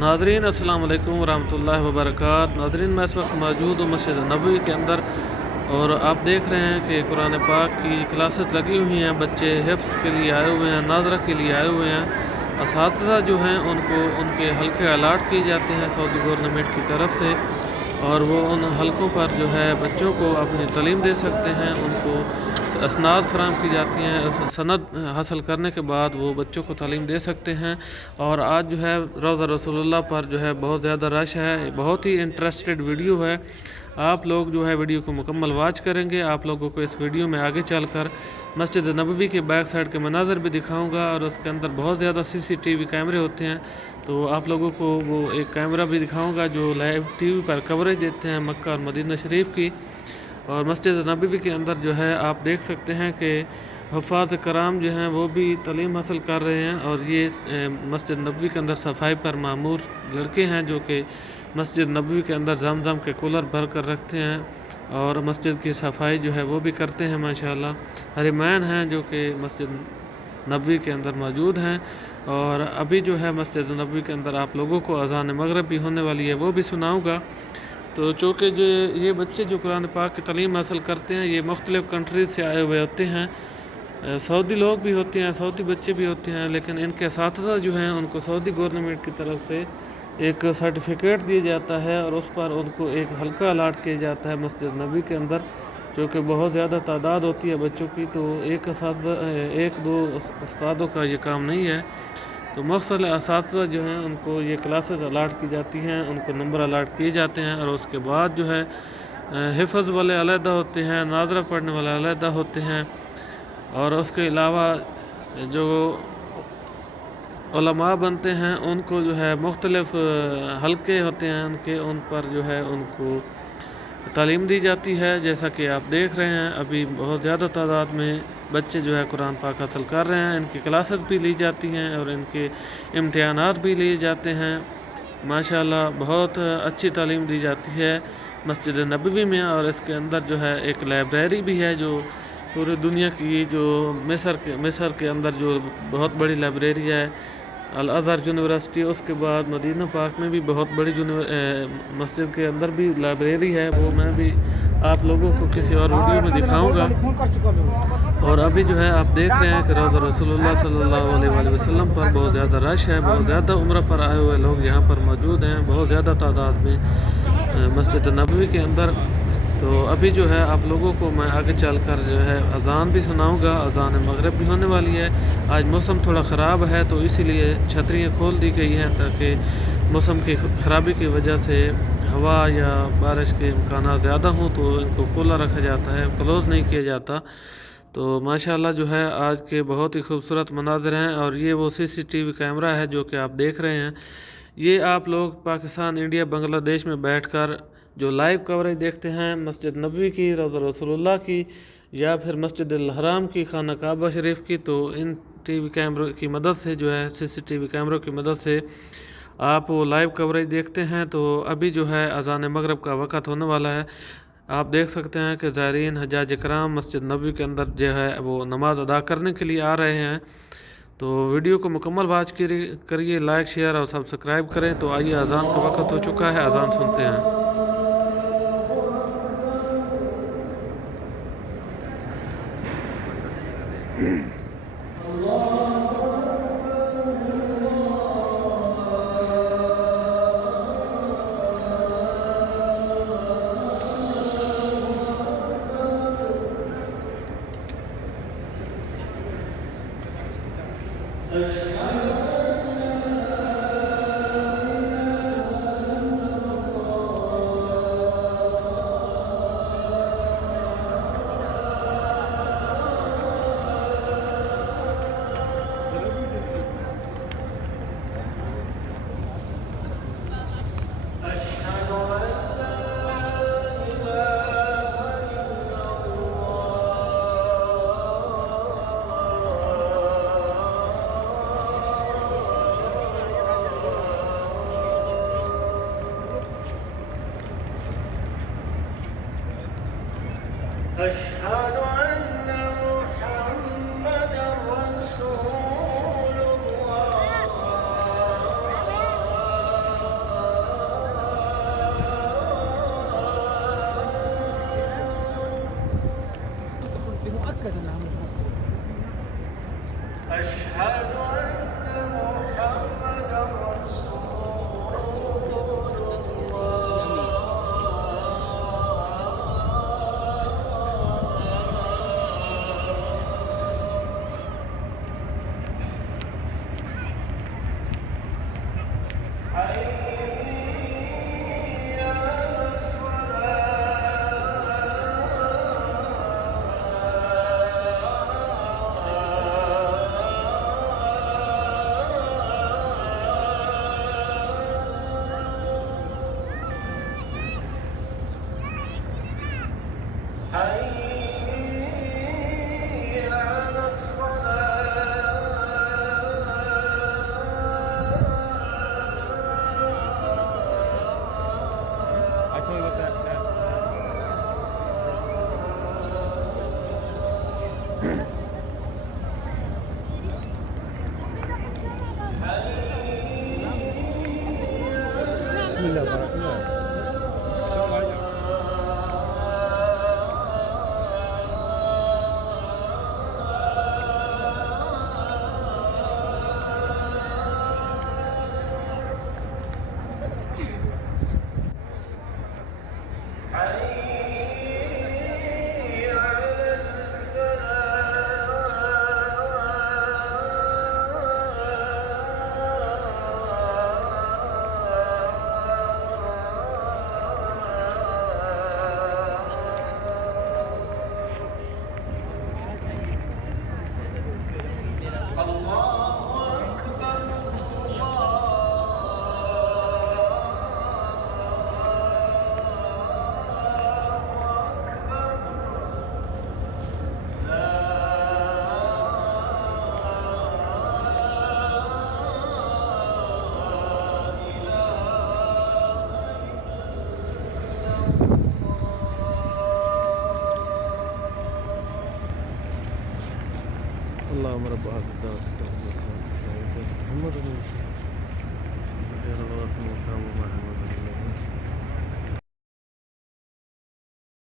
ناظرین السلام علیکم ورحمۃ اللہ وبرکاتہ۔ ناظرین میں اس وقت موجود ہوں مسجد نبوی کے اندر، اور آپ دیکھ رہے ہیں کہ قرآن پاک کی کلاسز لگی ہوئی ہیں۔ بچے حفظ کے لیے آئے ہوئے ہیں، ناظرہ کے لیے آئے ہوئے ہیں۔ اساتذہ جو ہیں ان کو ان کے حلقے الاٹ کیے جاتے ہیں سعودی گورنمنٹ کی طرف سے، اور وہ ان حلقوں پر جو ہے بچوں کو اپنی تعلیم دے سکتے ہیں۔ ان کو اسناد فراہم کی جاتی ہیں، سند حاصل کرنے کے بعد وہ بچوں کو تعلیم دے سکتے ہیں۔ اور آج جو ہے روضہ رسول اللہ پر جو ہے بہت زیادہ رش ہے، بہت ہی انٹرسٹڈ ویڈیو ہے۔ آپ لوگ جو ہے ویڈیو کو مکمل واچ کریں گے۔ آپ لوگوں کو اس ویڈیو میں آگے چل کر مسجد نبوی کے بیک سائڈ کے مناظر بھی دکھاؤں گا، اور اس کے اندر بہت زیادہ CCTV کیمرے ہوتے ہیں، تو آپ لوگوں کو وہ ایک کیمرہ بھی دکھاؤں گا جو لائیو TV پر کوریج دیتے ہیں مکہ اور مدینہ شریف کی۔ اور مسجد نبوی کے اندر جو ہے آپ دیکھ سکتے ہیں کہ حفاظ کرام جو ہیں وہ بھی تعلیم حاصل کر رہے ہیں، اور یہ مسجد نبوی کے اندر صفائی پر مامور لڑکے ہیں جو کہ مسجد نبوی کے اندر زمزم کے کولر بھر کر رکھتے ہیں، اور مسجد کی صفائی جو ہے وہ بھی کرتے ہیں ماشاءاللہ۔ حرمین ہیں جو کہ مسجد نبوی کے اندر موجود ہیں، اور ابھی جو ہے مسجد نبوی کے اندر آپ لوگوں کو اذان مغرب بھی ہونے والی ہے، وہ بھی سناؤں گا۔ تو چونکہ یہ بچے جو قرآن پاک کی تعلیم حاصل کرتے ہیں یہ مختلف کنٹریز سے آئے ہوئے ہوتے ہیں، سعودی لوگ بھی ہوتے ہیں، سعودی بچے بھی ہوتے ہیں، لیکن ان کے اساتذہ جو ہیں ان کو سعودی گورنمنٹ کی طرف سے ایک سرٹیفکیٹ دیا جاتا ہے، اور اس پر ان کو ایک حلقہ الاٹ کیا جاتا ہے مسجد نبوی کے اندر، جو کہ بہت زیادہ تعداد ہوتی ہے بچوں کی، تو ایک دو استادوں کا یہ کام نہیں ہے۔ تو مختلف اساتذہ جو ہیں ان کو یہ کلاسز الاٹ کی جاتی ہیں، ان کو نمبر الاٹ کیے جاتے ہیں، اور اس کے بعد جو ہے حفظ والے علیحدہ ہوتے ہیں، ناظرہ پڑھنے والے علیحدہ ہوتے ہیں، اور اس کے علاوہ جو علماء بنتے ہیں ان کو جو ہے مختلف حلقے ہوتے ہیں ان پر جو ہے ان کو تعلیم دی جاتی ہے۔ جیسا کہ آپ دیکھ رہے ہیں ابھی بہت زیادہ تعداد میں بچے جو ہے قرآن پاک حاصل کر رہے ہیں، ان کی کلاسز بھی لی جاتی ہیں اور ان کے امتحانات بھی لیے جاتے ہیں۔ ماشاءاللہ بہت اچھی تعلیم دی جاتی ہے مسجد نبوی میں، اور اس کے اندر جو ہے ایک لائبریری بھی ہے جو پورے دنیا کی جو مصر کے اندر جو بہت بڑی لائبریری ہے، الازہر یونیورسٹی، اس کے بعد مدینہ پاک میں بھی بہت بڑی مسجد کے اندر بھی لائبریری ہے، وہ میں بھی آپ لوگوں کو کسی اور ویڈیو میں دکھاؤں گا۔ اور ابھی جو ہے آپ دیکھ رہے ہیں کہ روضہ رسول اللہ صلی اللہ علیہ وآلہ وسلم پر بہت زیادہ رش ہے، بہت زیادہ عمرہ پر آئے ہوئے لوگ یہاں پر موجود ہیں بہت زیادہ تعداد میں مسجد نبوی کے اندر۔ تو ابھی جو ہے آپ لوگوں کو میں آگے چل کر جو ہے اذان بھی سناؤں گا، اذان مغرب بھی ہونے والی ہے۔ آج موسم تھوڑا خراب ہے تو اسی لیے چھتریاں کھول دی گئی ہیں تاکہ موسم کی خرابی کی وجہ سے ہوا یا بارش کے امکانات زیادہ ہوں تو ان کو کھلا رکھا جاتا ہے، کلوز نہیں کیا جاتا۔ تو ماشاءاللہ جو ہے آج کے بہت ہی خوبصورت مناظر ہیں، اور یہ وہ CCTV کیمرہ ہے جو کہ آپ دیکھ رہے ہیں۔ یہ آپ لوگ پاکستان، انڈیا، بنگلہ دیش میں بیٹھ کر جو لائیو کوریج دیکھتے ہیں مسجد نبوی کی، روضہ رسول اللہ کی، یا پھر مسجد الحرام کی، خانہ کعبہ شریف کی، تو ان TV کیمروں کی مدد سے جو ہے CCTV کیمروں کی مدد سے آپ وہ لائیو کوریج دیکھتے ہیں۔ تو ابھی جو ہے اذان مغرب کا وقت ہونے والا ہے۔ آپ دیکھ سکتے ہیں کہ زائرین حجاج کرام مسجد نبوی کے اندر جو ہے وہ نماز ادا کرنے کے لیے آ رہے ہیں۔ تو ویڈیو کو مکمل واچ کریے، لائک، شیئر اور سبسکرائب کریں۔ تو آئیے اذان کا وقت ہو چکا ہے، اذان سنتے ہیں۔ أشهد أن محمدا رسول الله حي على حي على I told you about that. بسم الله بارك الله. حي على الله أكبر اللهم رب هذه الدعوة التامة والصلاة والسلام على محمد وعلى آله وصحبه وسلم.